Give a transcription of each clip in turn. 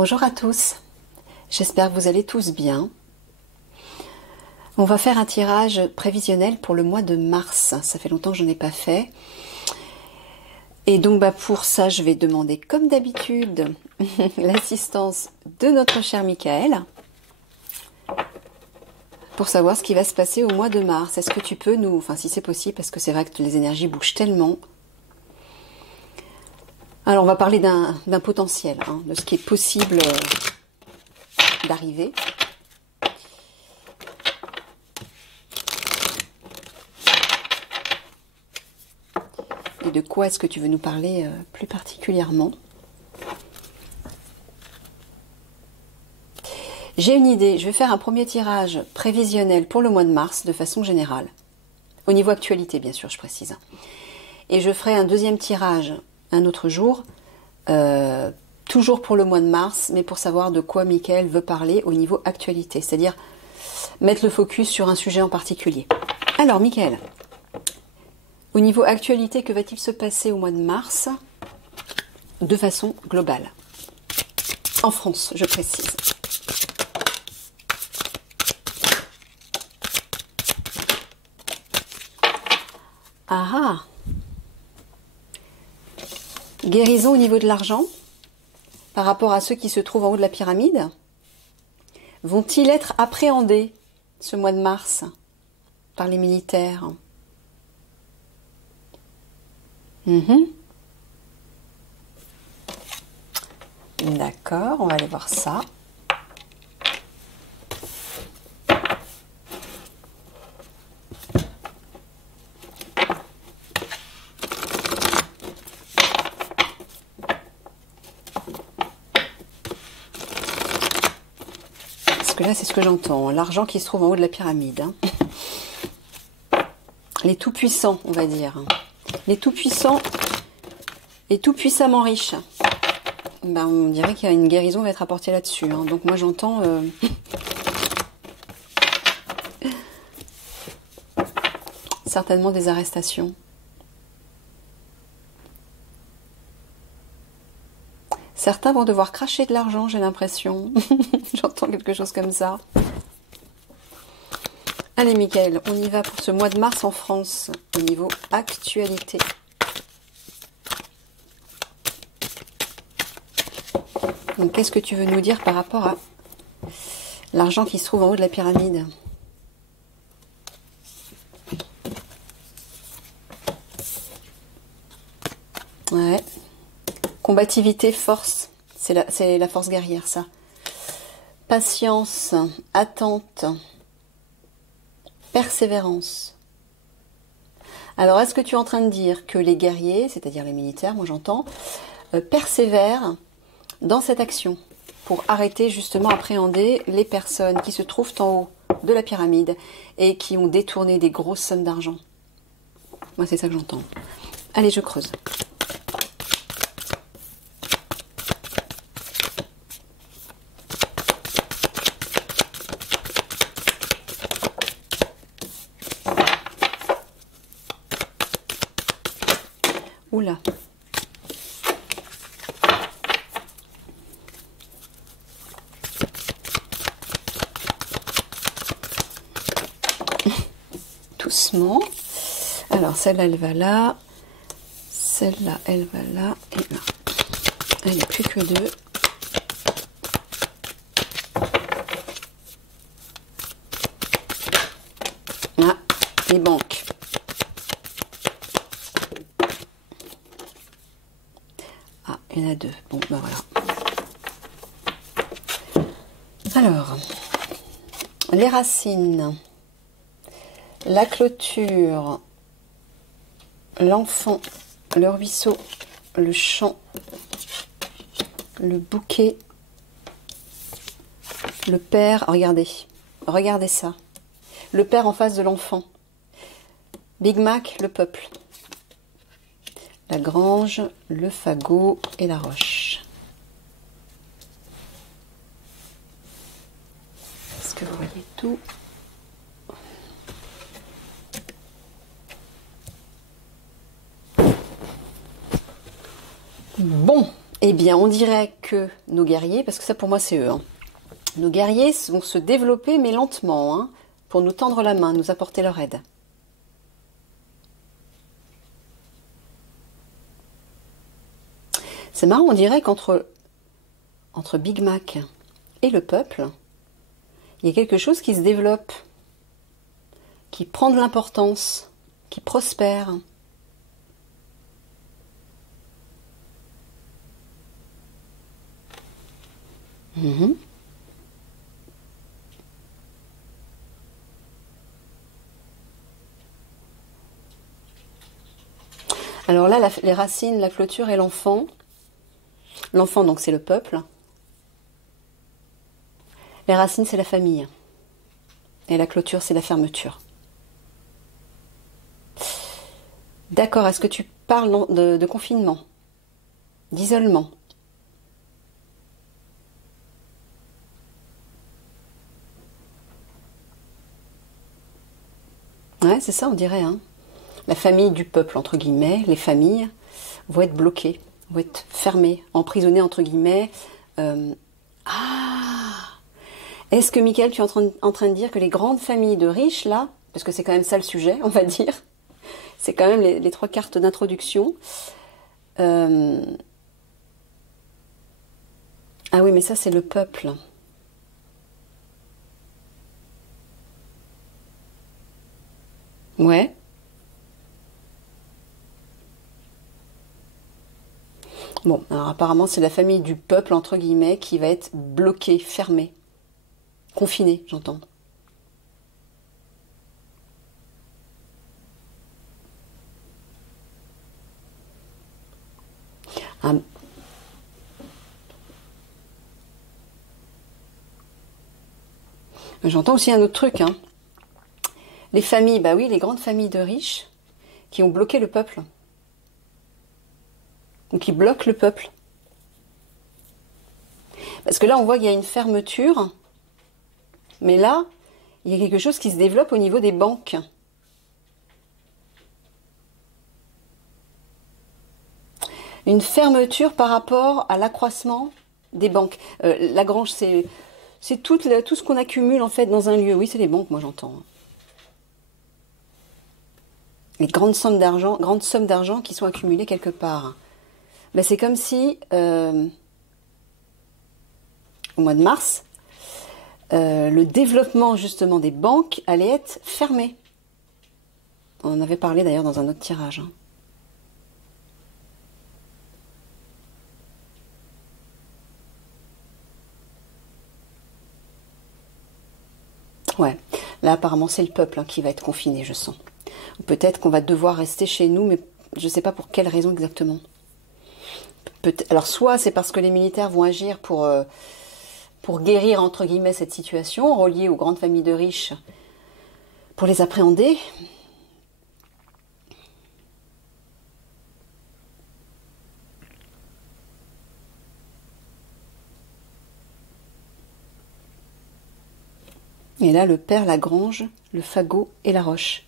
Bonjour à tous, j'espère que vous allez tous bien. On va faire un tirage prévisionnel pour le mois de mars, ça fait longtemps que je n'en ai pas fait. Et donc pour ça, je vais demander comme d'habitude l'assistance de notre cher Michael pour savoir ce qui va se passer au mois de mars. Est-ce que tu peux nous, enfin si c'est possible, parce que c'est vrai que les énergies bougent tellement. Alors on va parler d'un potentiel, de ce qui est possible d'arriver. Et de quoi est-ce que tu veux nous parler plus particulièrement? J'ai une idée, je vais faire un premier tirage prévisionnel pour le mois de mars de façon générale. Au niveau actualité, bien sûr, je précise. Et je ferai un deuxième tirage un autre jour, toujours pour le mois de mars, mais pour savoir de quoi Michael veut parler au niveau actualité, c'est-à-dire mettre le focus sur un sujet en particulier. Alors, Michael, au niveau actualité, que va-t-il se passer au mois de mars de façon globale? En France, je précise. Ah ah! Guérison au niveau de l'argent par rapport à ceux qui se trouvent en haut de la pyramide. Vont-ils être appréhendés ce mois de mars par les militaires? D'accord, on va aller voir ça. Parce que là, c'est ce que j'entends. L'argent qui se trouve en haut de la pyramide. Les tout-puissants, on va dire. Les tout-puissants et tout puissamment riches. On dirait qu'il y a une guérison qui va être apportée là-dessus. Donc moi j'entends certainement des arrestations. Certains vont devoir cracher de l'argent, j'ai l'impression. J'entends quelque chose comme ça. Allez Michael, on y va pour ce mois de mars en France, au niveau actualité. Donc qu'est-ce que tu veux nous dire par rapport à l'argent qui se trouve en haut de la pyramide? Ouais. Combativité, force. C'est la force guerrière, ça. Patience, attente, persévérance. Alors, est-ce que tu es en train de dire que les guerriers, c'est-à-dire les militaires, moi j'entends, persévèrent dans cette action pour arrêter justement, appréhender les personnes qui se trouvent en haut de la pyramide et qui ont détourné des grosses sommes d'argent? Moi, c'est ça que j'entends. Allez, je creuse. Oula. Doucement. Alors, celle-là, elle va là. Celle-là, elle va là. Et là. Elle n'est plus que deux. Ah, les banques. Ah, il y en a deux. Bon, voilà. Alors, les racines, la clôture, l'enfant, le ruisseau, le champ, le bouquet, le père. Regardez ça. Le père en face de l'enfant. Big Mac, le peuple. La grange, le fagot et la roche. Est-ce que vous voyez tout? Bon, Eh bien, on dirait que nos guerriers, parce que ça pour moi c'est eux, hein, nos guerriers vont se développer mais lentement, hein, pour nous tendre la main, nous apporter leur aide. C'est marrant, on dirait entre Big Mac et le peuple, il y a quelque chose qui se développe, qui prend de l'importance, qui prospère. Mhm. Alors là, les racines, la clôture et l'enfant. L'enfant, donc, c'est le peuple. Les racines, c'est la famille. Et la clôture, c'est la fermeture. D'accord, est-ce que tu parles de confinement, d'isolement? Ouais, c'est ça, on dirait, hein. La famille du peuple, entre guillemets, les familles vont être bloquées, vont être fermées, emprisonnées, entre guillemets. Ah! Est-ce que, Michael, tu es en train de dire que les grandes familles de riches, là, parce que c'est quand même ça le sujet, on va dire, c'est quand même les trois cartes d'introduction. Euh, Ah oui, mais ça, c'est le peuple. Ouais. Bon, alors apparemment, c'est la famille du peuple, entre guillemets, qui va être bloquée, fermée, confinée, j'entends. Ah, j'entends aussi un autre truc, hein. Les familles, bah oui, les grandes familles de riches qui ont bloqué le peuple, ou qui bloquent le peuple. Parce que là, on voit qu'il y a une fermeture, mais là, il y a quelque chose qui se développe au niveau des banques. Une fermeture par rapport à l'accroissement des banques. Lagrange, c'est tout ce qu'on accumule en fait dans un lieu. Oui, c'est les banques, moi j'entends. Les grandes sommes d'argent qui sont accumulées quelque part. Ben, c'est comme si, au mois de mars, le développement justement des banques allait être fermé. On en avait parlé d'ailleurs dans un autre tirage, hein. Ouais, là apparemment c'est le peuple, hein, qui va être confiné, je sens. Peut-être qu'on va devoir rester chez nous, mais je ne sais pas pour quelle raison exactement. Alors soit c'est parce que les militaires vont agir pour guérir entre guillemets cette situation, reliée aux grandes familles de riches, pour les appréhender. Et là, le père, la grange, le fagot et la roche.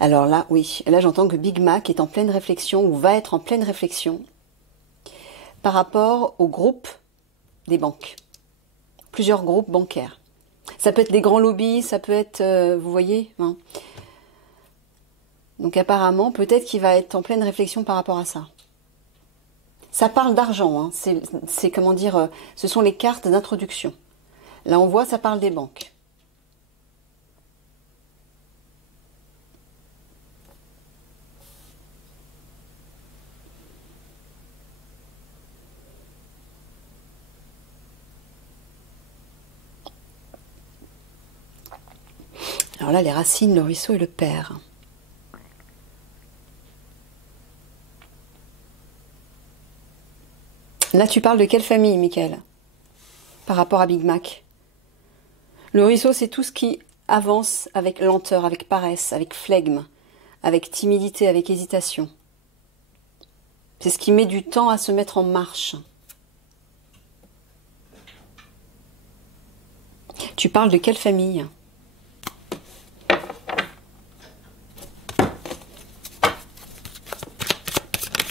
Alors là, oui, là j'entends que Big Mac est en pleine réflexion, ou va être en pleine réflexion, par rapport au groupe des banques. Plusieurs groupes bancaires. Ça peut être des grands lobbies, ça peut être, vous voyez, hein. Donc apparemment, peut-être qu'il va être en pleine réflexion par rapport à ça. Ça parle d'argent, hein. C'est comment dire, ce sont les cartes d'introduction. Là on voit, ça parle des banques. Alors là, les racines, le ruisseau et le père. Là, tu parles de quelle famille, Michael, par rapport à Big Mac? Le ruisseau, c'est tout ce qui avance avec lenteur, avec paresse, avec flegme, avec timidité, avec hésitation. C'est ce qui met du temps à se mettre en marche. Tu parles de quelle famille?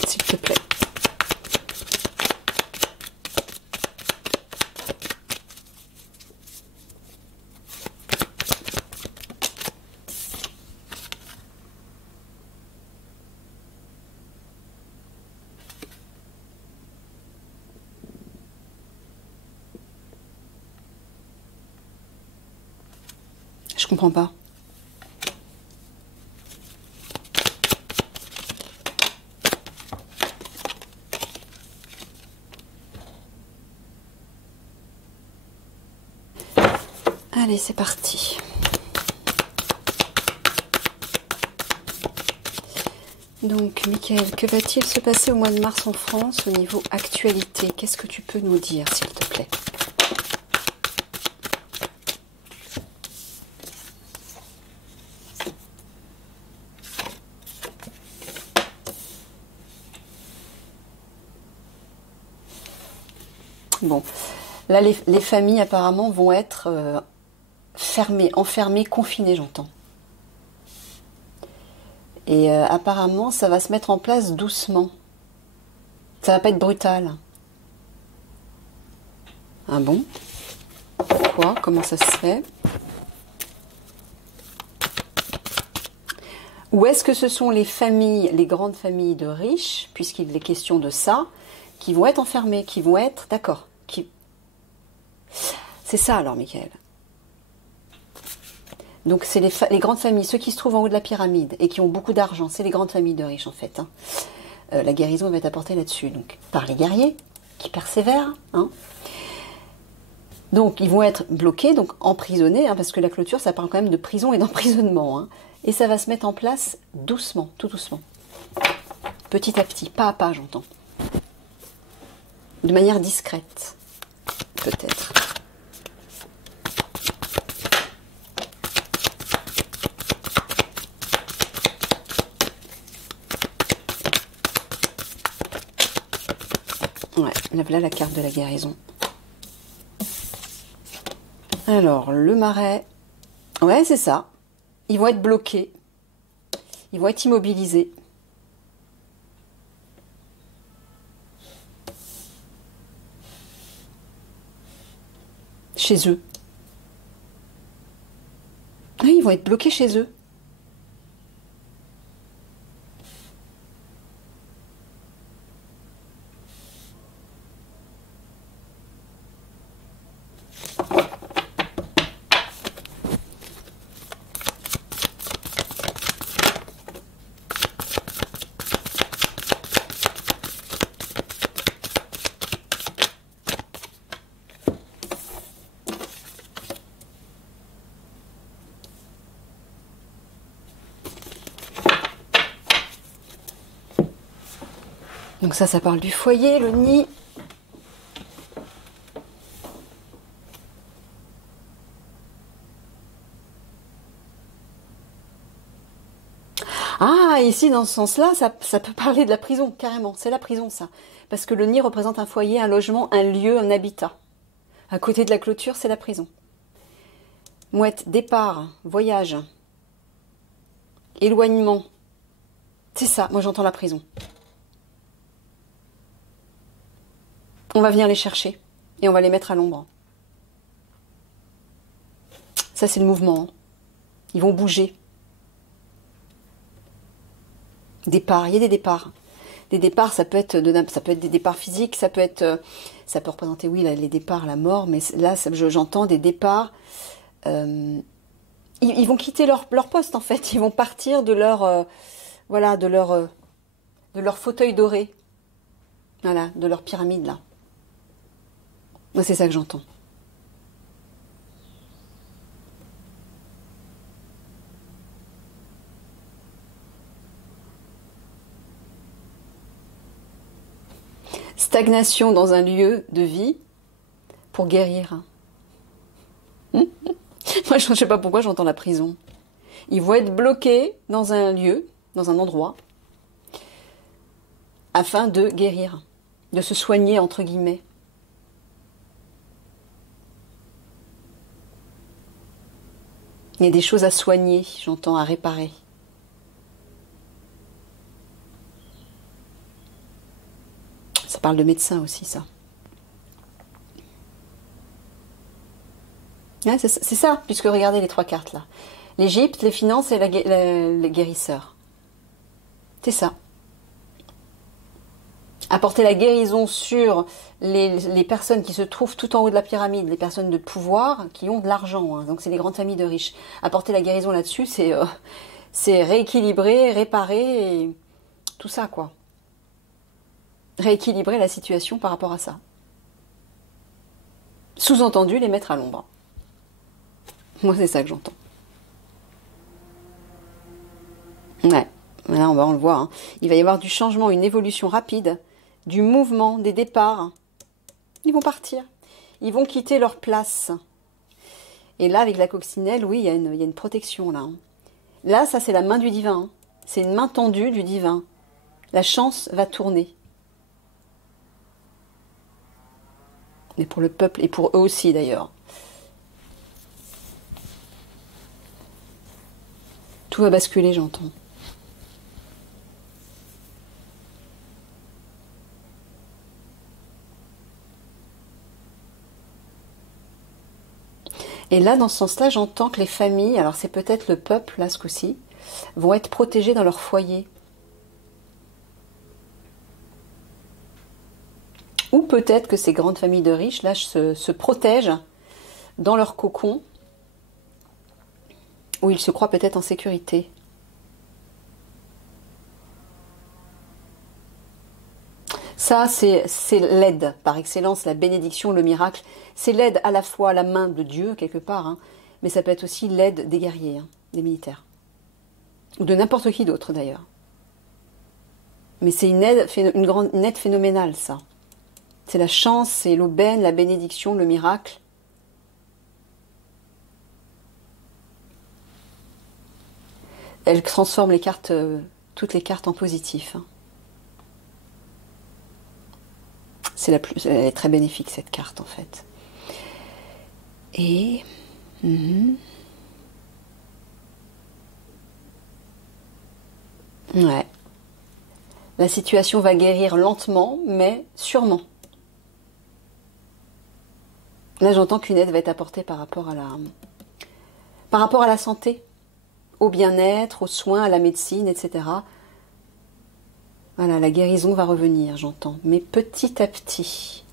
S'il te plaît. Je comprends pas. Allez, c'est parti. Donc, Michael, que va-t-il se passer au mois de mars en France au niveau actualité? Qu'est-ce que tu peux nous dire, s'il te plaît? Bon, là, les familles apparemment vont être fermées, enfermées, confinées, j'entends. Et apparemment, ça va se mettre en place doucement. Ça va pas être brutal. Ah bon? Pourquoi? Comment ça se fait? Ou est-ce que ce sont les familles, les grandes familles de riches, puisqu'il est question de ça, qui vont être enfermées, qui vont être... D'accord. C'est ça alors, Michael. Donc c'est les grandes familles, ceux qui se trouvent en haut de la pyramide et qui ont beaucoup d'argent, c'est les grandes familles de riches en fait. Hein. La guérison va être apportée là-dessus, donc par les guerriers qui persévèrent. Hein. Donc ils vont être bloqués, donc emprisonnés, hein, parce que la clôture ça parle quand même de prison et d'emprisonnement. Hein. Et ça va se mettre en place doucement, tout doucement. Petit à petit, pas à pas j'entends. De manière discrète, peut-être. Ouais, là voilà la carte de la guérison. Alors, le marais. Ouais, c'est ça. Ils vont être bloqués. Ils vont être immobilisés. Chez eux. Oui, ils vont être bloqués chez eux. Donc ça parle du foyer, le nid. Ah, ici, dans ce sens-là, ça peut parler de la prison, carrément. C'est la prison, ça. Parce que le nid représente un foyer, un logement, un lieu, un habitat. À côté de la clôture, c'est la prison. Mouette, départ, voyage, éloignement. C'est ça, moi j'entends la prison. On va venir les chercher et on va les mettre à l'ombre. Ça, c'est le mouvement. Hein. Ils vont bouger. Départ, il y a des départs. Des départs, ça peut être des départs physiques, ça peut représenter, oui, les départs, la mort, mais là, j'entends des départs. Ils vont quitter leur poste, en fait. Ils vont partir de voilà, de leur fauteuil doré. Voilà, de leur pyramide, là. Moi, c'est ça que j'entends. Stagnation dans un lieu de vie pour guérir. Moi, je ne sais pas pourquoi j'entends la prison. Ils vont être bloqués dans un lieu, dans un endroit, afin de guérir, de se soigner, entre guillemets. Il y a des choses à soigner, j'entends, à réparer. Ça parle de médecin aussi, ça. Ouais, c'est ça, puisque regardez les trois cartes là. L'Égypte, les finances et les guérisseurs. C'est ça. Apporter la guérison sur les personnes qui se trouvent tout en haut de la pyramide, les personnes de pouvoir qui ont de l'argent, hein. Donc c'est les grandes familles de riches. Apporter la guérison là-dessus, c'est rééquilibrer, réparer, et tout ça quoi. Rééquilibrer la situation par rapport à ça. Sous-entendu, les mettre à l'ombre. Moi c'est ça que j'entends. Ouais, là on le voit, hein. Il va y avoir du changement, une évolution rapide, du mouvement, des départs. Ils vont partir. Ils vont quitter leur place. Et là, avec la coccinelle, oui, il y a une protection là, hein. Là, ça c'est la main du divin, hein. C'est une main tendue du divin. La chance va tourner. Mais pour le peuple et pour eux aussi d'ailleurs. Tout va basculer, j'entends. Et là, dans ce sens-là, j'entends que les familles, alors c'est peut-être le peuple, là, ce coup-ci, vont être protégés dans leur foyer. Ou peut-être que ces grandes familles de riches, là, se protègent dans leur cocon, où ils se croient peut-être en sécurité. Ça, c'est l'aide, par excellence, la bénédiction, le miracle. C'est l'aide à la fois à la main de Dieu, quelque part, hein, mais ça peut être aussi l'aide des guerriers, hein, des militaires. Ou de n'importe qui d'autre, d'ailleurs. Mais c'est une aide phénoménale, ça. C'est la chance, c'est l'aubaine, la bénédiction, le miracle. Elle transforme les cartes, toutes les cartes en positif, hein. Elle est très bénéfique cette carte en fait. Et ouais, la situation va guérir lentement, mais sûrement. Là, j'entends qu'une aide va être apportée par rapport à la santé, au bien-être, aux soins, à la médecine, etc. Voilà, la guérison va revenir, j'entends, mais petit à petit.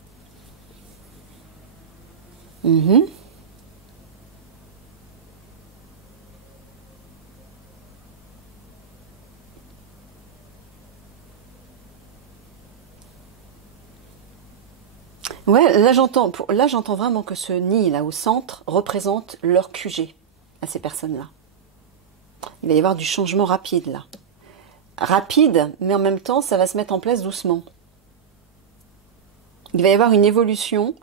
Ouais, là j'entends vraiment que ce nid là au centre représente leur QG à ces personnes-là. Il va y avoir du changement rapide là. Rapide, mais en même temps, ça va se mettre en place doucement. Il va y avoir une évolution,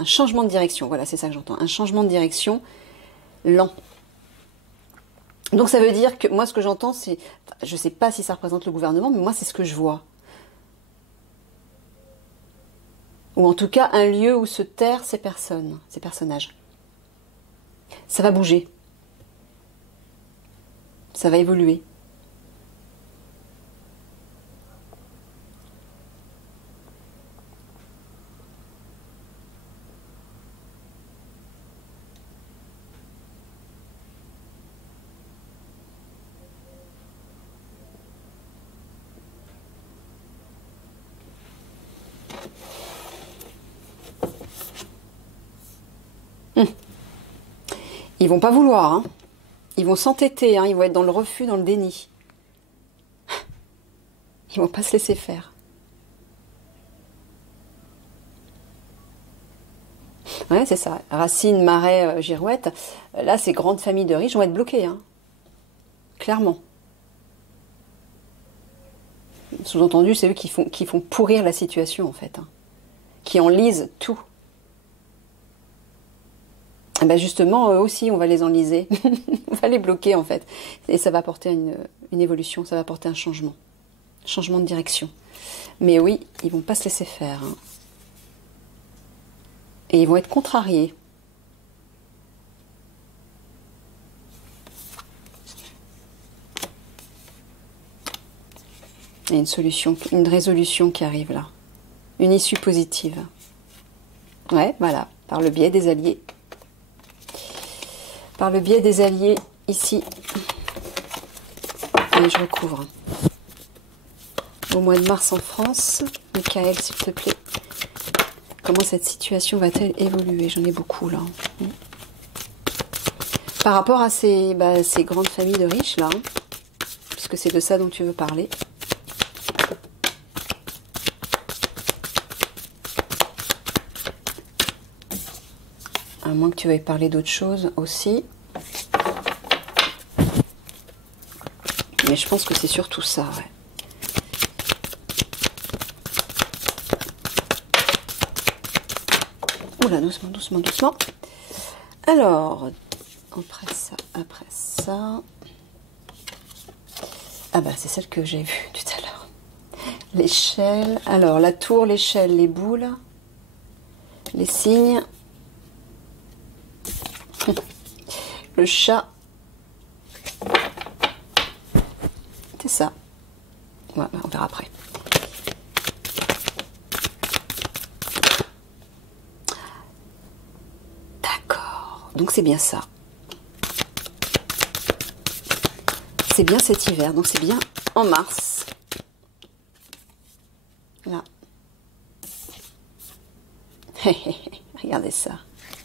un changement de direction. Voilà, c'est ça que j'entends. Un changement de direction lent. Donc ça veut dire que moi, ce que j'entends, c'est... Je ne sais pas si ça représente le gouvernement, mais moi, c'est ce que je vois. Ou en tout cas, un lieu où se tairent ces personnes, ces personnages. Ça va bouger. Ça va évoluer. Ils vont pas vouloir, hein. Ils vont s'entêter, hein. Ils vont être dans le refus, dans le déni. Ils vont pas se laisser faire. Ouais, c'est ça. Racine, Marais, Girouette. Là, ces grandes familles de riches vont être bloquées, hein. Clairement. Sous-entendu, c'est eux qui font pourrir la situation, en fait, hein. Qui enlisent tout. Et ben justement, eux aussi, on va les enliser. On va les bloquer, en fait. Et ça va apporter une évolution, ça va apporter un changement. Changement de direction. Mais oui, ils vont pas se laisser faire, hein. Et ils vont être contrariés. Il y a une solution, une résolution qui arrive là. Une issue positive. Ouais, voilà, par le biais des alliés. Par le biais des alliés, ici. Allez, je recouvre. Au mois de mars en France, Michael, s'il te plaît. Comment cette situation va-t-elle évoluer? J'en ai beaucoup là. Par rapport à ces grandes familles de riches là, puisque c'est de ça dont tu veux parler. À moins que tu veuilles parler d'autre chose aussi. Mais je pense que c'est surtout ça, ouais. Oula, doucement, doucement, doucement. Alors, après ça. Ah bah, c'est celle que j'ai vue tout à l'heure. L'échelle. Alors, la tour, l'échelle, les boules. Les signes. Le chat. C'est ça. Ouais, on verra après. D'accord. Donc c'est bien ça. C'est bien cet hiver. Donc c'est bien en mars. Là. Regardez ça.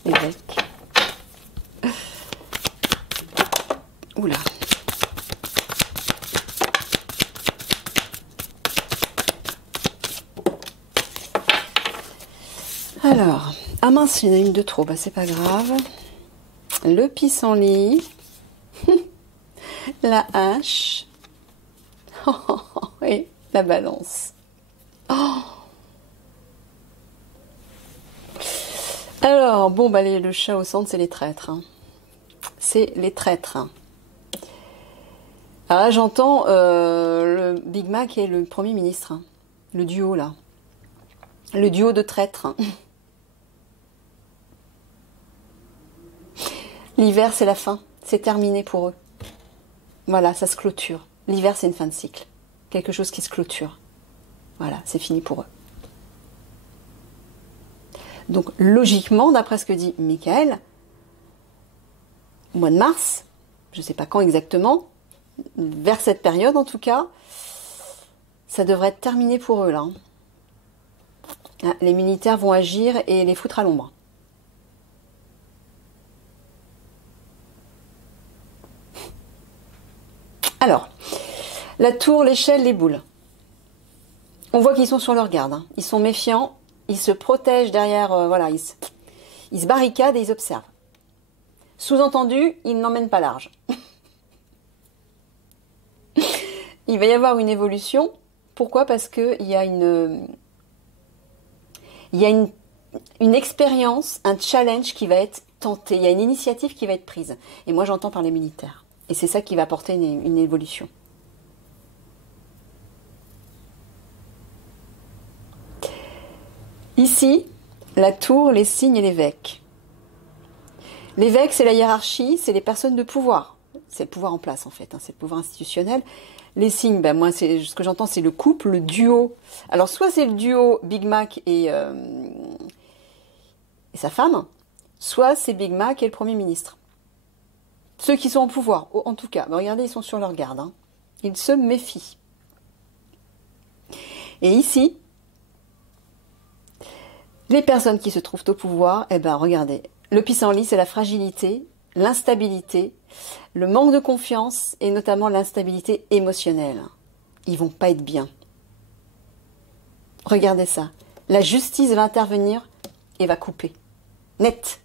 L'évêque. Oula. Alors, ah mince, il y en a une de trop, bah c'est pas grave. Le pissenlit, la hache, et la balance. Oh. Alors, bon, bah le chat au centre, c'est les traîtres. Hein. C'est les traîtres. Hein. Alors là, j'entends le Big Mac et le Premier ministre. Hein. Le duo, là. Le duo de traîtres. Hein. L'hiver, c'est la fin. C'est terminé pour eux. Voilà, ça se clôture. L'hiver, c'est une fin de cycle. Quelque chose qui se clôture. Voilà, c'est fini pour eux. Donc, logiquement, d'après ce que dit Michael, au mois de mars, je ne sais pas quand exactement, vers cette période en tout cas, ça devrait être terminé pour eux là. Les militaires vont agir et les foutre à l'ombre. Alors, la tour, l'échelle, les boules. On voit qu'ils sont sur leur garde. Hein. Ils sont méfiants, ils se protègent derrière, voilà, ils se barricadent et ils observent. Sous-entendu, ils n'emmènent pas large. Il va y avoir une évolution. Pourquoi? Parce qu'il y a une expérience, un challenge qui va être tenté. Il y a une initiative qui va être prise. Et moi, j'entends par les militaires. Et c'est ça qui va apporter une évolution. Ici, la tour, les signes et l'évêque. L'évêque, c'est la hiérarchie, c'est les personnes de pouvoir. C'est le pouvoir en place, en fait. Hein, c'est le pouvoir institutionnel. Les signes, ben moi, ce que j'entends, c'est le couple, le duo. Alors, soit c'est le duo Big Mac et sa femme, soit c'est Big Mac et le Premier ministre. Ceux qui sont au pouvoir, en tout cas. Ben, regardez, ils sont sur leur garde. Hein. Ils se méfient. Et ici, les personnes qui se trouvent au pouvoir, eh ben, regardez, le pissenlit, c'est la fragilité, l'instabilité, le manque de confiance et notamment l'instabilité émotionnelle. Ils vont pas être bien. Regardez ça. La justice va intervenir et va couper. Net.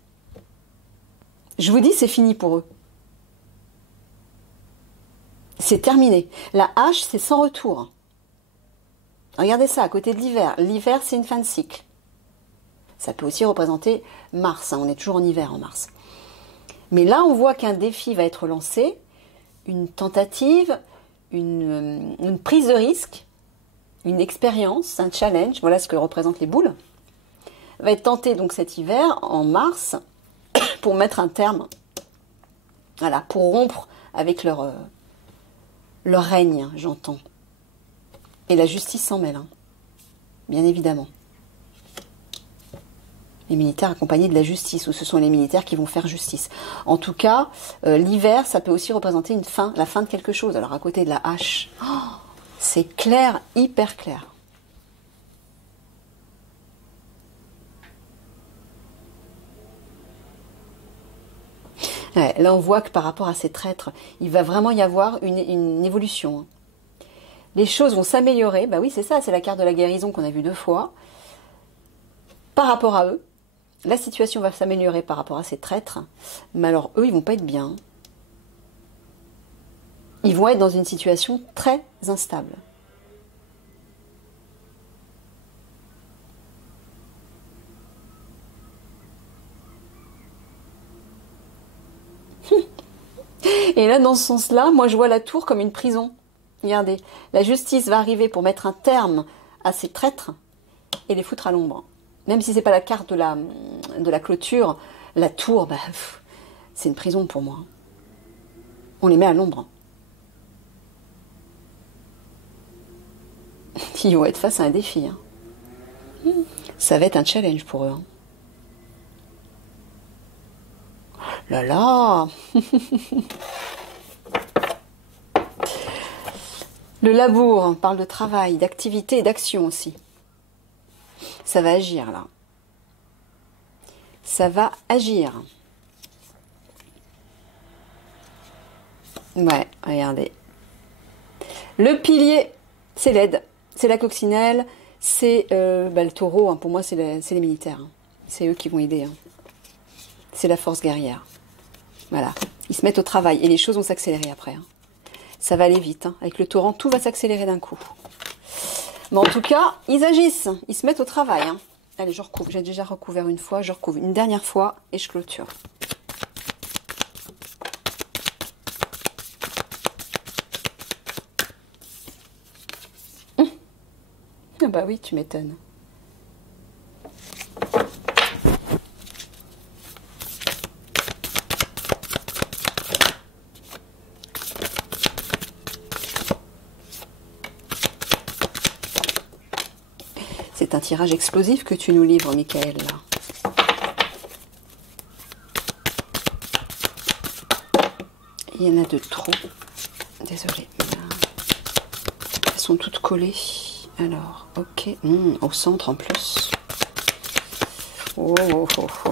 Je vous dis, c'est fini pour eux. C'est terminé. La hache, c'est sans retour. Regardez ça, à côté de l'hiver. L'hiver, c'est une fin de cycle. Ça peut aussi représenter mars. Hein, on est toujours en hiver en mars. Mais là, on voit qu'un défi va être lancé, une tentative, une prise de risque, une expérience, un challenge, voilà ce que représentent les boules, va être tenté donc cet hiver, en mars, pour mettre un terme, voilà, pour rompre avec leur règne, j'entends. Et la justice s'en mêle, hein. Bien évidemment. Les militaires accompagnés de la justice, ou ce sont les militaires qui vont faire justice. En tout cas, l'hiver, ça peut aussi représenter la fin de quelque chose. Alors à côté de la hache, c'est clair, hyper clair. Ouais, là, on voit que par rapport à ces traîtres, il va vraiment y avoir une évolution, hein. Les choses vont s'améliorer. Bah oui, c'est ça, c'est la carte de la guérison qu'on a vue 2 fois. Par rapport à eux, la situation va s'améliorer par rapport à ces traîtres. Mais alors, eux, ils vont pas être bien. Ils vont être dans une situation très instable. Et là, dans ce sens-là, moi, je vois la tour comme une prison. Regardez, la justice va arriver pour mettre un terme à ces traîtres et les foutre à l'ombre. Même si c'est pas la carte de la clôture, la tour, bah, c'est une prison pour moi. On les met à l'ombre. Ils vont être face à un défi, hein. Ça va être un challenge pour eux, hein. Là là. Le labour parle de travail, d'activité et d'action aussi. Ça va agir là. Ça va agir. Ouais, regardez. Le pilier, c'est l'aide. C'est la coccinelle. C'est le taureau, hein. Pour moi, c'est les militaires, hein. C'est eux qui vont aider, hein. C'est la force guerrière. Voilà. Ils se mettent au travail et les choses vont s'accélérer après, hein. Ça va aller vite, hein. Avec le torrent, tout va s'accélérer d'un coup. Mais en tout cas, ils agissent. Ils se mettent au travail, hein. Allez, je recouvre. J'ai déjà recouvert une fois. Je recouvre une dernière fois et je clôture. Ah bah oui, tu m'étonnes. C'est un tirage explosif que tu nous livres, Michael, là. Il y en a de trop. Désolée. Elles sont toutes collées. Alors, ok. Au centre en plus. Oh, oh, oh, oh.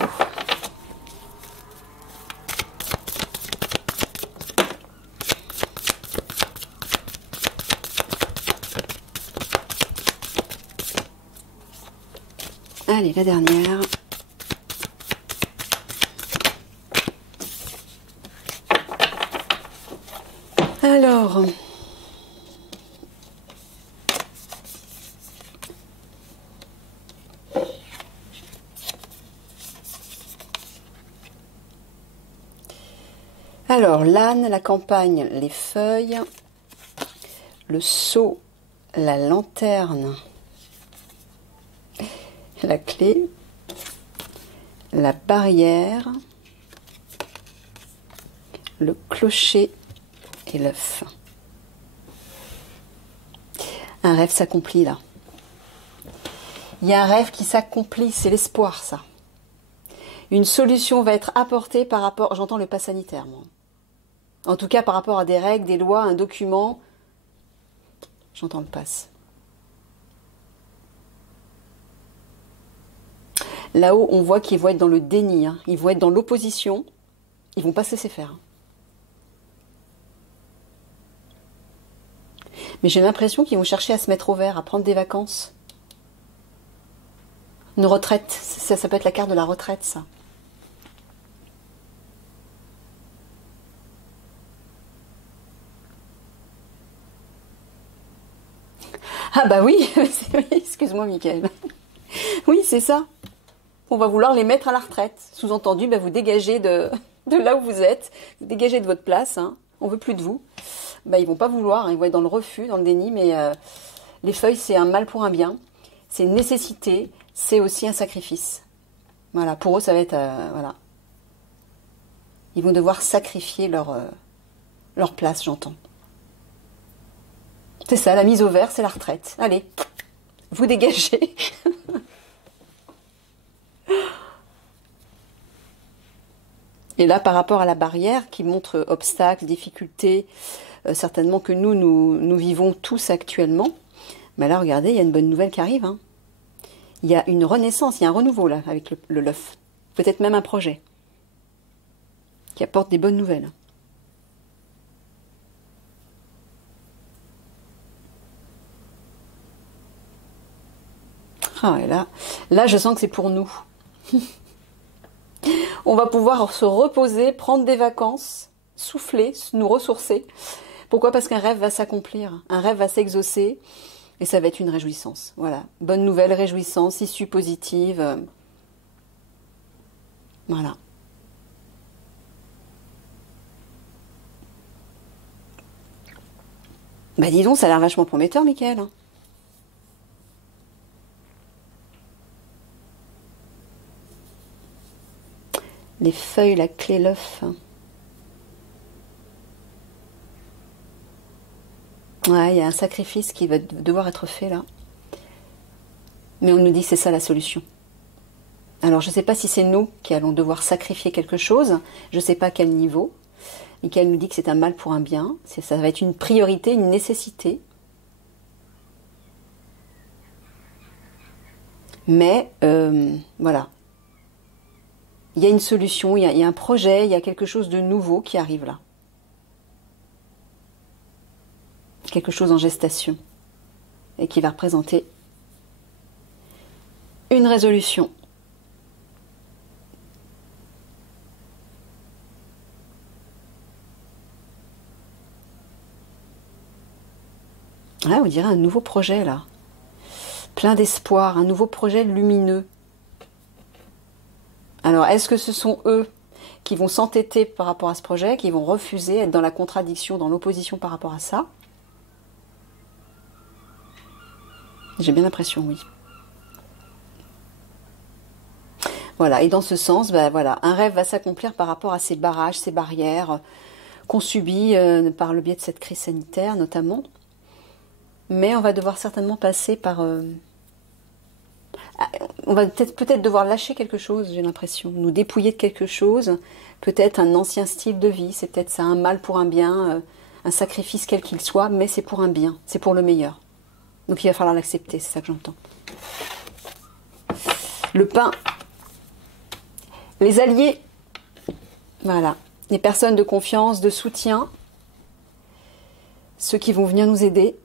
Allez, la dernière. Alors, l'âne, la campagne, les feuilles, le seau, la lanterne, la clé, la barrière, le clocher et l'œuf. Un rêve s'accomplit là. Il y a un rêve qui s'accomplit, c'est l'espoir, ça. Une solution va être apportée par rapport, j'entends le pass sanitaire, moi. En tout cas, par rapport à des règles, des lois, un document, j'entends le pass. Là-haut, on voit qu'ils vont être dans le déni, hein. Ils vont être dans l'opposition, ils vont pas se laisser faire. Mais j'ai l'impression qu'ils vont chercher à se mettre au vert, à prendre des vacances. Une retraite, ça peut être la carte de la retraite, ça. Ah bah oui, excuse-moi Mickaël. Oui, c'est ça. On va vouloir les mettre à la retraite. Sous-entendu, bah, vous dégagez de là où vous êtes, vous dégagez de votre place, hein. On veut plus de vous. Bah, ils vont pas vouloir, hein. Ils vont être dans le refus, dans le déni, mais les feuilles, c'est un mal pour un bien. C'est une nécessité, c'est aussi un sacrifice. Voilà, pour eux, ça va être... voilà. Ils vont devoir sacrifier leur place, j'entends. C'est ça, la mise au vert, c'est la retraite. Allez, vous dégagez. Et là, par rapport à la barrière qui montre obstacles, difficultés, certainement que nous vivons tous actuellement, ben là, regardez, il y a une bonne nouvelle qui arrive. Hein. Il y a une renaissance, il y a un renouveau là avec le l'œuf. Peut-être même un projet qui apporte des bonnes nouvelles. Ah, et là, je sens que c'est pour nous. On va pouvoir se reposer, prendre des vacances, souffler, nous ressourcer. Pourquoi? Parce qu'un rêve va s'accomplir, un rêve va s'exaucer et ça va être une réjouissance. Voilà, bonne nouvelle, réjouissance, issue positive. Voilà. Bah dis donc, ça a l'air vachement prometteur, Mickaël. Les feuilles, la clé, l'œuf. Ouais, il y a un sacrifice qui va devoir être fait là. Mais on nous dit que c'est ça la solution. Alors je ne sais pas si c'est nous qui allons devoir sacrifier quelque chose. Je ne sais pas à quel niveau. Michael nous dit que c'est un mal pour un bien. Ça va être une priorité, une nécessité. Mais voilà. Il y a une solution, il y a un projet, il y a quelque chose de nouveau qui arrive là. Quelque chose en gestation. Et qui va représenter une résolution. Ah, on dirait un nouveau projet là. Plein d'espoir, un nouveau projet lumineux. Alors, est-ce que ce sont eux qui vont s'entêter par rapport à ce projet, qui vont refuser, être dans la contradiction, dans l'opposition par rapport à ça? J'ai bien l'impression, oui. Voilà, et dans ce sens, ben voilà, un rêve va s'accomplir par rapport à ces barrages, ces barrières qu'on subit par le biais de cette crise sanitaire notamment. Mais on va devoir certainement passer par... on va peut-être devoir lâcher quelque chose, j'ai l'impression. Nous dépouiller de quelque chose. Peut-être un ancien style de vie. C'est peut-être ça, un mal pour un bien. Un sacrifice quel qu'il soit. Mais c'est pour un bien. C'est pour le meilleur. Donc il va falloir l'accepter. C'est ça que j'entends. Le pain. Les alliés. Voilà. Les personnes de confiance, de soutien. Ceux qui vont venir nous aider.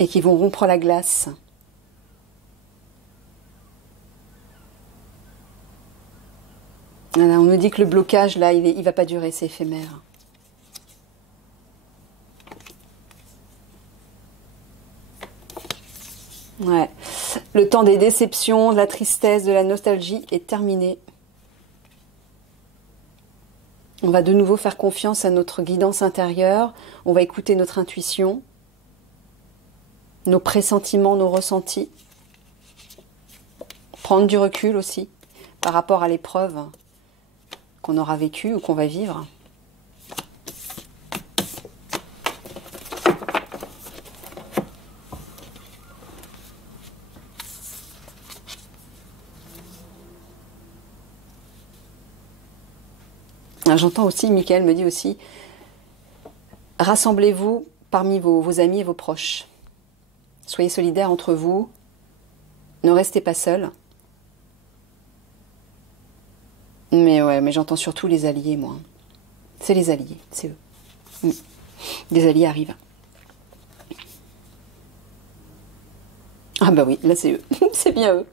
Et qui vont rompre la glace. Voilà, on nous dit que le blocage, là, il va pas durer, c'est éphémère. Ouais. Le temps des déceptions, de la tristesse, de la nostalgie est terminé. On va de nouveau faire confiance à notre guidance intérieure. On va écouter notre intuition. Nos pressentiments, nos ressentis. Prendre du recul aussi par rapport à l'épreuve qu'on aura vécue ou qu'on va vivre. J'entends aussi, Michael me dit aussi, rassemblez-vous parmi vos amis et vos proches. Soyez solidaires entre vous. Ne restez pas seuls. Mais ouais, mais j'entends surtout les alliés, moi. C'est les alliés, c'est eux. Des alliés arrivent. Ah bah oui, là c'est eux. C'est bien eux.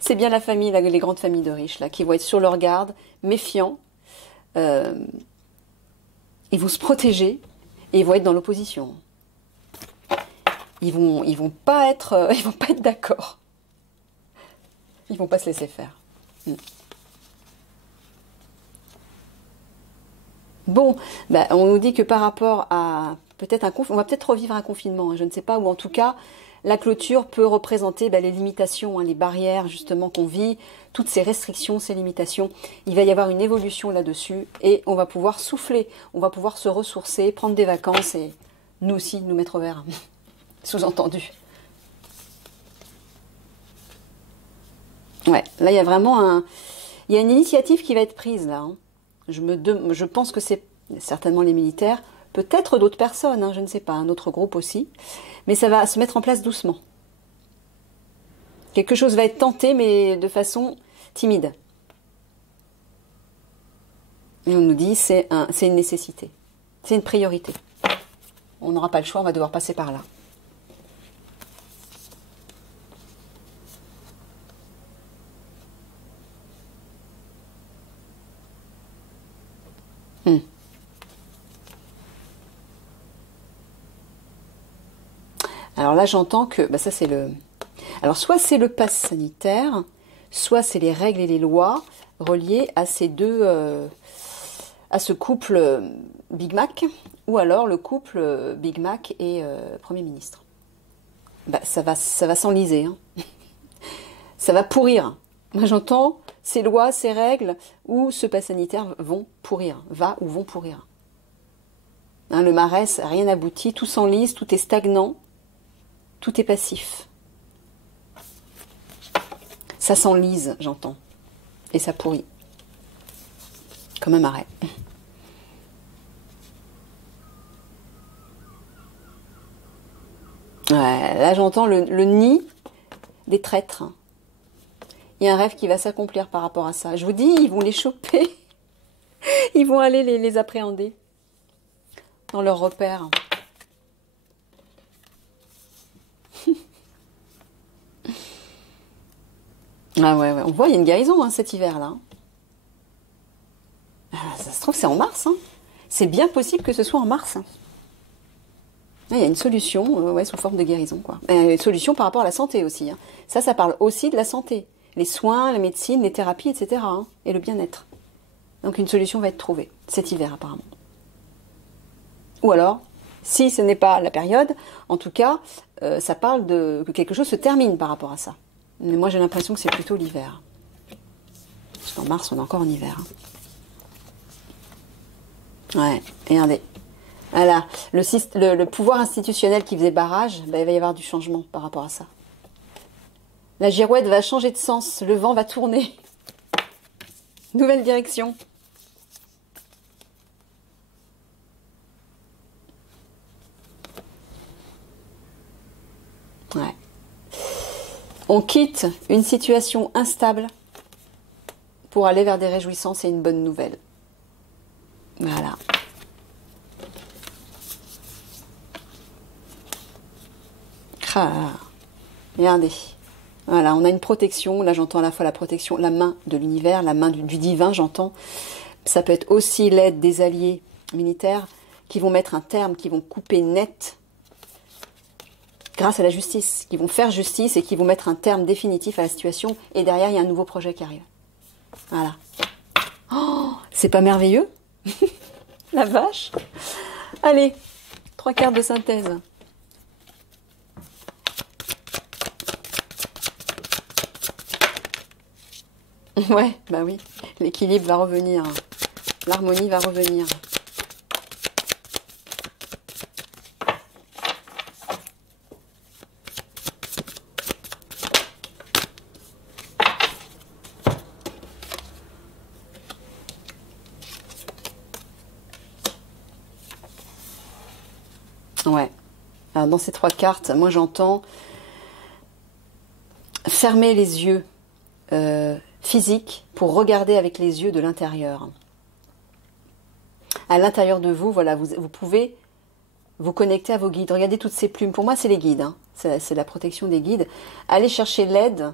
C'est bien la famille, les grandes familles de riches, là, qui vont être sur leur garde, méfiants. Ils vont se protéger et ils vont être dans l'opposition. Ils vont pas être d'accord. Ils vont pas se laisser faire. Bon, on nous dit que par rapport à peut-être on va peut-être revivre un confinement, hein, je ne sais pas, ou en tout cas La clôture peut représenter les limitations, hein, les barrières justement qu'on vit, toutes ces restrictions, ces limitations. Il va y avoir une évolution là-dessus et on va pouvoir souffler, on va pouvoir se ressourcer, prendre des vacances et nous aussi nous mettre au vert, sous-entendu. Ouais, là il y a vraiment il y a une initiative qui va être prise là. Hein. Je pense que c'est certainement les militaires, peut-être d'autres personnes, hein, je ne sais pas, un autre groupe aussi. Mais ça va se mettre en place doucement. Quelque chose va être tenté, mais de façon timide. Et on nous dit c'est une nécessité, c'est une priorité. On n'aura pas le choix, on va devoir passer par là. Alors là, j'entends que ça c'est le. Alors soit c'est le pass sanitaire, soit c'est les règles et les lois reliées à ces deux, à ce couple Big Mac, ou alors le couple Big Mac et Premier ministre. Ça va s'enliser, hein. Ça va pourrir. Moi j'entends ces lois, ces règles ou ce pass sanitaire vont pourrir, vont pourrir. Hein, le Marais, rien n'aboutit, tout s'enlise, tout est stagnant. Tout est passif. Ça s'enlise, j'entends. Et ça pourrit. Comme un marais. Ouais, là, j'entends le nid des traîtres. Il y a un rêve qui va s'accomplir par rapport à ça. Je vous dis, ils vont les choper. Ils vont aller les appréhender dans leurs repères. Ah ouais, on voit, il y a une guérison cet hiver-là. Ah, ça se trouve, c'est en mars. Hein. C'est bien possible que ce soit en mars. Hein. Il y a une solution sous forme de guérison. Quoi. Une solution par rapport à la santé aussi. Hein. Ça parle aussi de la santé. Les soins, la médecine, les thérapies, etc. Hein, et le bien-être. Donc une solution va être trouvée cet hiver apparemment. Ou alors, si ce n'est pas la période, en tout cas, ça parle que quelque chose se termine par rapport à ça. Mais moi, j'ai l'impression que c'est plutôt l'hiver. Parce qu'en mars, on est encore en hiver. Ouais, regardez. Voilà, le pouvoir institutionnel qui faisait barrage, il va y avoir du changement par rapport à ça. La girouette va changer de sens, le vent va tourner. Nouvelle direction. Ouais. On quitte une situation instable pour aller vers des réjouissances et une bonne nouvelle. Voilà. Ah, regardez. Voilà, on a une protection. Là, j'entends à la fois la protection, la main de l'univers, la main du divin, j'entends. Ça peut être aussi l'aide des alliés militaires qui vont mettre un terme, qui vont couper net grâce à la justice, qui vont faire justice et qui vont mettre un terme définitif à la situation. Et derrière, il y a un nouveau projet qui arrive. Voilà. Oh, c'est pas merveilleux? La vache. Allez, 3 quarts de synthèse. Ouais, bah oui. L'équilibre va revenir. L'harmonie va revenir. Ouais. Alors dans ces 3 cartes, moi j'entends fermer les yeux physiques pour regarder avec les yeux de l'intérieur. À l'intérieur de vous, voilà, vous pouvez vous connecter à vos guides. Regardez toutes ces plumes. Pour moi, c'est les guides. Hein. C'est la protection des guides. Allez chercher l'aide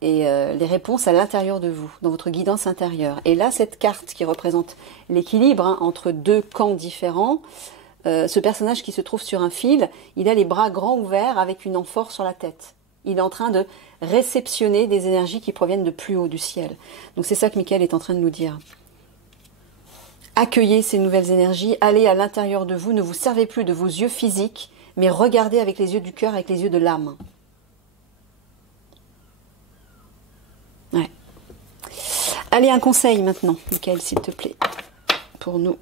et les réponses à l'intérieur de vous, dans votre guidance intérieure. Et là, cette carte qui représente l'équilibre entre 2 camps différents, ce personnage qui se trouve sur un fil, il a les bras grands ouverts avec une amphore sur la tête. Il est en train de réceptionner des énergies qui proviennent de plus haut du ciel. Donc c'est ça que Michael est en train de nous dire. Accueillez ces nouvelles énergies, allez à l'intérieur de vous, ne vous servez plus de vos yeux physiques, mais regardez avec les yeux du cœur, avec les yeux de l'âme. Ouais. Allez, un conseil maintenant, Michael, s'il te plaît, pour nous.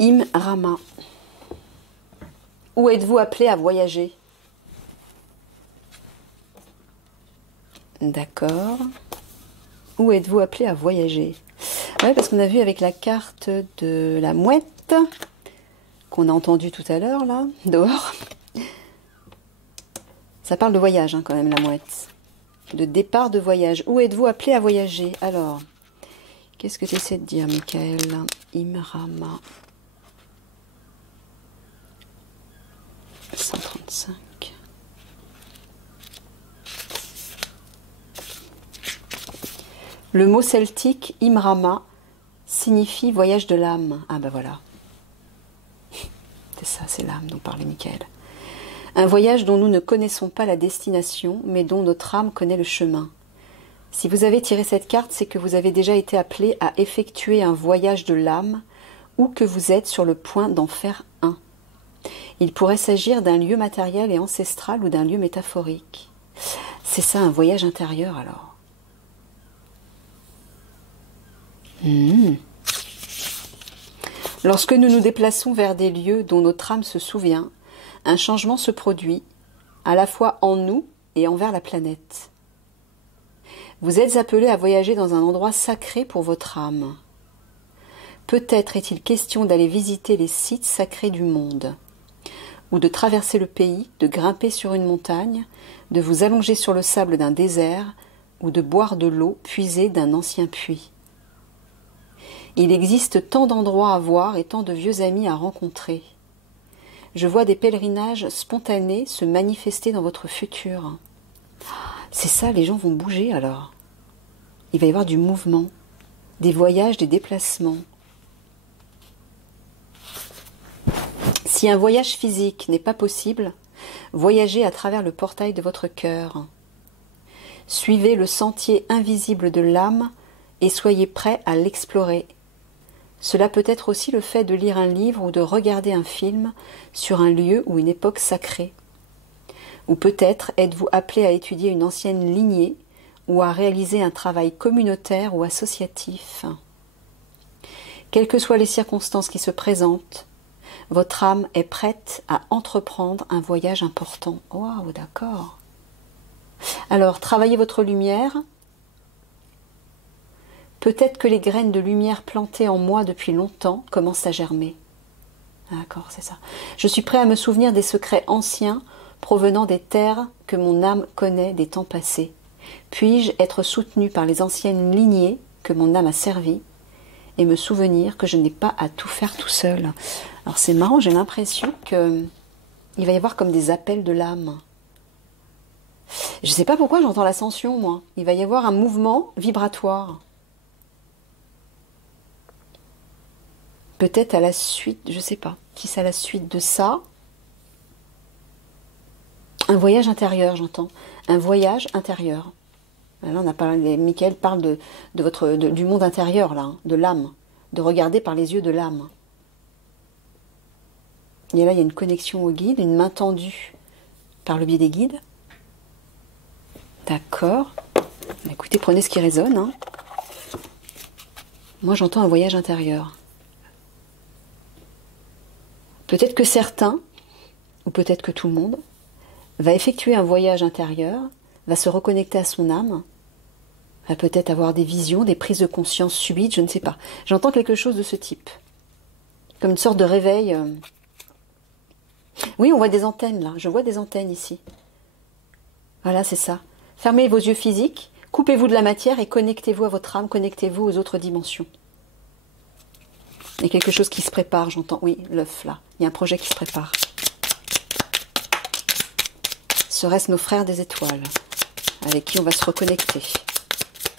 Im Rama. Où êtes-vous appelé à voyager? D'accord. Où êtes-vous appelé à voyager? Ouais, parce qu'on a vu avec la carte de la mouette, qu'on a entendue tout à l'heure, là, dehors. Ça parle de voyage, hein, quand même, la mouette. De départ de voyage. Où êtes-vous appelé à voyager? Alors, qu'est-ce que tu essaies de dire, Michael? Im Rama. 135. Le mot celtique Imrama signifie voyage de l'âme. Ah ben voilà. C'est ça, c'est l'âme dont parlait Michael. Un voyage dont nous ne connaissons pas la destination, mais dont notre âme connaît le chemin. Si vous avez tiré cette carte, c'est que vous avez déjà été appelé à effectuer un voyage de l'âme ou que vous êtes sur le point d'en faire un. Il pourrait s'agir d'un lieu matériel et ancestral ou d'un lieu métaphorique. C'est ça, un voyage intérieur alors. Lorsque nous nous déplaçons vers des lieux dont notre âme se souvient, un changement se produit, à la fois en nous et envers la planète. Vous êtes appelé à voyager dans un endroit sacré pour votre âme. Peut-être est-il question d'aller visiter les sites sacrés du monde, ou de traverser le pays, de grimper sur une montagne, de vous allonger sur le sable d'un désert, ou de boire de l'eau puisée d'un ancien puits. Il existe tant d'endroits à voir et tant de vieux amis à rencontrer. Je vois des pèlerinages spontanés se manifester dans votre futur. C'est ça, les gens vont bouger alors. Il va y avoir du mouvement, des voyages, des déplacements. Si un voyage physique n'est pas possible, voyagez à travers le portail de votre cœur. Suivez le sentier invisible de l'âme et soyez prêt à l'explorer. Cela peut être aussi le fait de lire un livre ou de regarder un film sur un lieu ou une époque sacrée. Ou peut-être êtes-vous appelé à étudier une ancienne lignée ou à réaliser un travail communautaire ou associatif. Quelles que soient les circonstances qui se présentent, votre âme est prête à entreprendre un voyage important. Waouh, d'accord. Alors, travaillez votre lumière. Peut-être que les graines de lumière plantées en moi depuis longtemps commencent à germer. D'accord, c'est ça. Je suis prêt à me souvenir des secrets anciens provenant des terres que mon âme connaît des temps passés. Puis-je être soutenu par les anciennes lignées que mon âme a servies et me souvenir que je n'ai pas à tout faire tout seul. Alors c'est marrant, j'ai l'impression qu'il va y avoir comme des appels de l'âme. Je ne sais pas pourquoi j'entends l'ascension, moi. Il va y avoir un mouvement vibratoire. Peut-être à la suite, je ne sais pas, si c'est à la suite de ça. Un voyage intérieur, j'entends. Un voyage intérieur. Là, on a parlé, Michael parle du monde intérieur, là, hein, de l'âme. De regarder par les yeux de l'âme. Et là, il y a une connexion au guide, une main tendue par le biais des guides. D'accord. Écoutez, prenez ce qui résonne. Hein. Moi, j'entends un voyage intérieur. Peut-être que certains, ou peut-être que tout le monde, va effectuer un voyage intérieur, va se reconnecter à son âme, va peut-être avoir des visions, des prises de conscience subites, je ne sais pas. J'entends quelque chose de ce type. Comme une sorte de réveil. Oui, on voit des antennes là. Je vois des antennes ici. Voilà, c'est ça. Fermez vos yeux physiques, coupez-vous de la matière et connectez-vous à votre âme, connectez-vous aux autres dimensions. Il y a quelque chose qui se prépare, j'entends. Oui, l'œuf là. Il y a un projet qui se prépare. Serait-ce nos frères des étoiles, avec qui on va se reconnecter?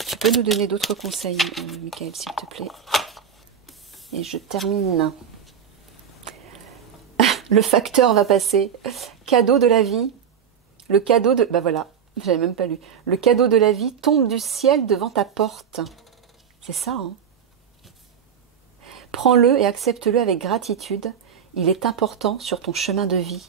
Tu peux nous donner d'autres conseils, Michael, s'il te plaît? Et je termine. Le facteur va passer. Cadeau de la vie. Le cadeau de... Bah voilà, j'avais même pas lu. Le cadeau de la vie tombe du ciel devant ta porte. C'est ça, hein? Prends-le et accepte-le avec gratitude. Il est important sur ton chemin de vie.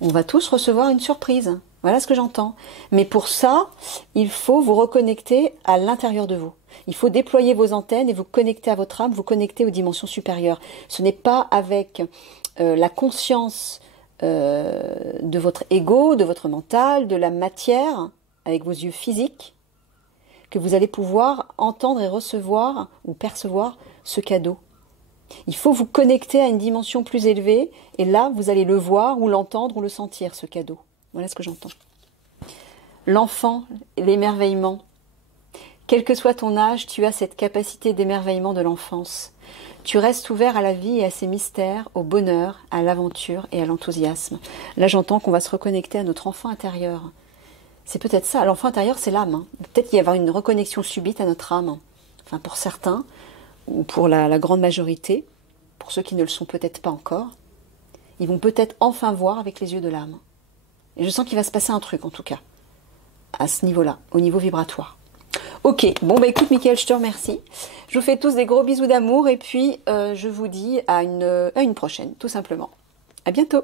On va tous recevoir une surprise. Voilà ce que j'entends. Mais pour ça, il faut vous reconnecter à l'intérieur de vous. Il faut déployer vos antennes et vous connecter à votre âme, vous connecter aux dimensions supérieures. Ce n'est pas avec la conscience de votre ego, de votre mental, de la matière, avec vos yeux physiques, que vous allez pouvoir entendre et recevoir ou percevoir ce cadeau. Il faut vous connecter à une dimension plus élevée et là, vous allez le voir ou l'entendre ou le sentir, ce cadeau. Voilà ce que j'entends. L'enfant, l'émerveillement. Quel que soit ton âge, tu as cette capacité d'émerveillement de l'enfance. Tu restes ouvert à la vie et à ses mystères, au bonheur, à l'aventure et à l'enthousiasme. Là, j'entends qu'on va se reconnecter à notre enfant intérieur. C'est peut-être ça. L'enfant intérieur, c'est l'âme. Hein. Peut-être qu'il y avoir une reconnexion subite à notre âme. Enfin, pour certains, ou pour la grande majorité, pour ceux qui ne le sont peut-être pas encore, ils vont peut-être enfin voir avec les yeux de l'âme. Et je sens qu'il va se passer un truc, en tout cas, à ce niveau-là, au niveau vibratoire. Ok, bon bah écoute Mickaël, je te remercie. Je vous fais tous des gros bisous d'amour et puis je vous dis à une prochaine, tout simplement. À bientôt.